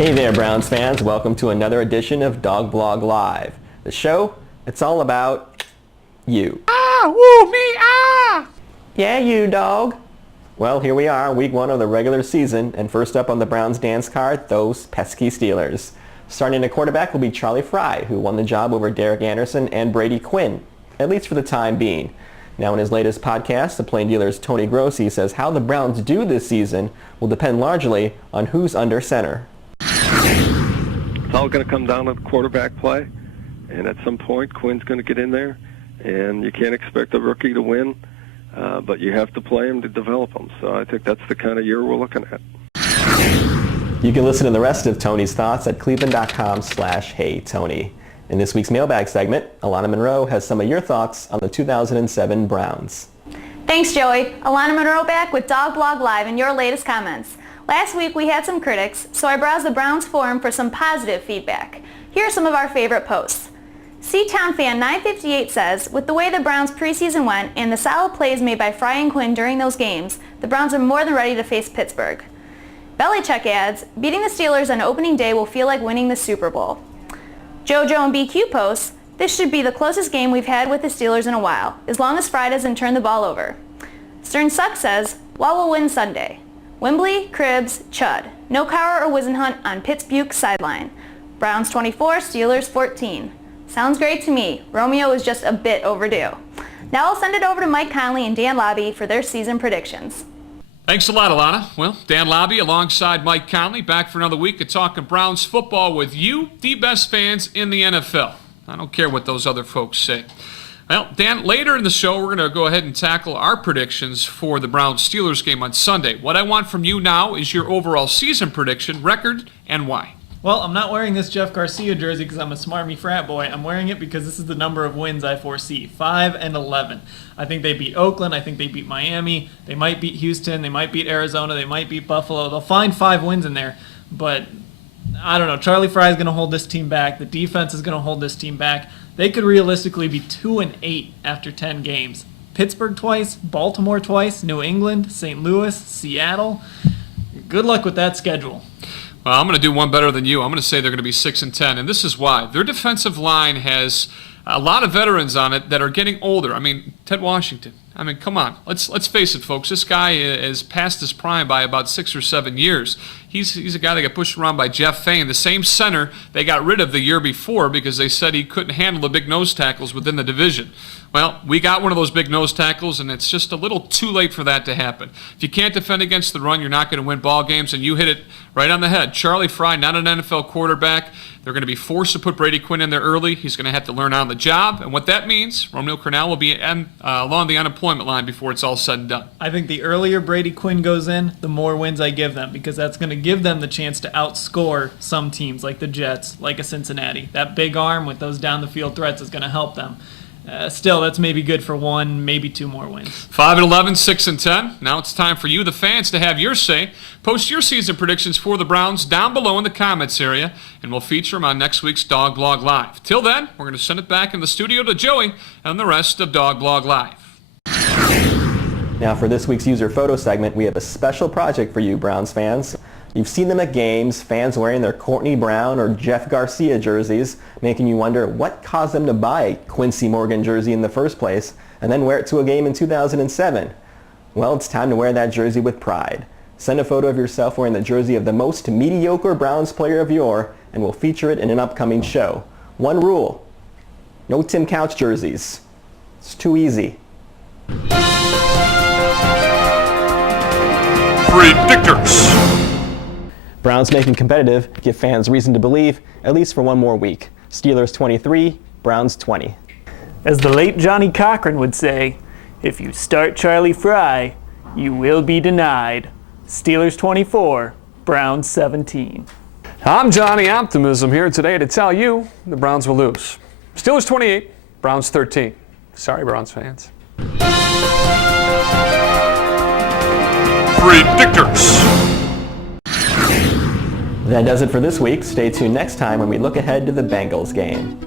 Hey there, Browns fans. Welcome to another edition of Dawg Blog Live. The show, it's all about you. Woo, me, Yeah, you, dog. Well, here we are, week one of the regular season, and first up on the Browns dance card, those pesky Steelers. Starting at quarterback will be Charlie Frye, who won the job over Derek Anderson and Brady Quinn, at least for the time being. Now in his latest podcast, the Plain Dealer's Tony Grossi says how the Browns do this season will depend largely on who's under center. It's all going to come down to quarterback play, and at some point Quinn's going to get in there, and you can't expect a rookie to win, but you have to play him to develop him. So I think that's the kind of year we're looking at. You can listen to the rest of Tony's thoughts at cleveland.com/HeyTony. In this week's mailbag segment, Alana Monroe has some of your thoughts on the 2007 Browns. Thanks, Joey. Alana Monroe back with Dawg Blog Live and your latest comments. Last week we had some critics, so I browsed the Browns forum for some positive feedback. Here are some of our favorite posts. C-Town Fan 958 says, with the way the Browns preseason went and the solid plays made by Frye and Quinn during those games, the Browns are more than ready to face Pittsburgh. Belichick adds, beating the Steelers on opening day will feel like winning the Super Bowl. JoJo and BQ posts, this should be the closest game we've had with the Steelers in a while, as long as Frye doesn't turn the ball over. Stern Suck says, Wall will win Sunday. Wembley, Cribbs, Chud. No Cowher or Wisenhunt on Pittsburgh's sideline. Browns 24, Steelers 14. Sounds great to me. Romeo is just a bit overdue. Now I'll send it over to Mike Conley and Dan Lobby for their season predictions. Thanks a lot, Alana. Well, Dan Lobby alongside Mike Conley back for another week of talking Browns football with you, the best fans in the NFL. I don't care what those other folks say. Well, Dan, later in the show, we're going to go ahead and tackle our predictions for the Browns-Steelers game on Sunday. What I want from you now is your overall season prediction, record, and why. Well, I'm not wearing this Jeff Garcia jersey because I'm a smarmy frat boy. I'm wearing it because this is the number of wins I foresee, 5-11. I think they beat Oakland. I think they beat Miami. They might beat Houston. They might beat Arizona. They might beat Buffalo. They'll find 5 wins in there, but I don't know. Charlie Frye is going to hold this team back. The defense is going to hold this team back. They could realistically be 2-8 after 10 games. Pittsburgh twice, Baltimore twice, New England, St. Louis, Seattle. Good luck with that schedule. Well, I'm going to do one better than you. I'm going to say they're going to be 6-10, and this is why. Their defensive line has a lot of veterans on it that are getting older. I mean, Ted Washington. I mean, come on. Let's face it, folks. This guy is past his prime by about 6 or 7 years. He's a guy that got pushed around by Jeff Fain, the same center they got rid of the year before because they said he couldn't handle the big nose tackles within the division. Well, we got one of those big nose tackles, and it's just a little too late for that to happen. If you can't defend against the run, you're not going to win ball games, and you hit it right on the head. Charlie Frye, not an NFL quarterback. They're going to be forced to put Brady Quinn in there early. He's going to have to learn on the job, and what that means, Romeo Crennel will be along the unemployment line before it's all said and done. I think the earlier Brady Quinn goes in, the more wins I give them, because that's going to give them the chance to outscore some teams like the Jets, like a Cincinnati. That big arm with those down-the-field threats is going to help them. Still, that's maybe good for 1, maybe 2 more wins. 5-11, 6-10. Now it's time for you, the fans, to have your say. Post your season predictions for the Browns down below in the comments area, and we'll feature them on next week's Dawg Blog Live. Till then, we're going to send it back in the studio to Joey and the rest of Dawg Blog Live. Now for this week's user photo segment, we have a special project for you, Browns fans. You've seen them at games, fans wearing their Courtney Brown or Jeff Garcia jerseys, making you wonder what caused them to buy a Quincy Morgan jersey in the first place, and then wear it to a game in 2007. Well, it's time to wear that jersey with pride. Send a photo of yourself wearing the jersey of the most mediocre Browns player of yore, and we'll feature it in an upcoming show. One rule: no Tim Couch jerseys. It's too easy. Predictors. Browns making competitive give fans reason to believe, at least for one more week. Steelers 23, Browns 20. As the late Johnny Cochran would say, if you start Charlie Frye, you will be denied. Steelers 24, Browns 17. I'm Johnny Optimism here today to tell you the Browns will lose. Steelers 28, Browns 13. Sorry, Browns fans. Predictors. That does it for this week. Stay tuned next time when we look ahead to the Bengals game.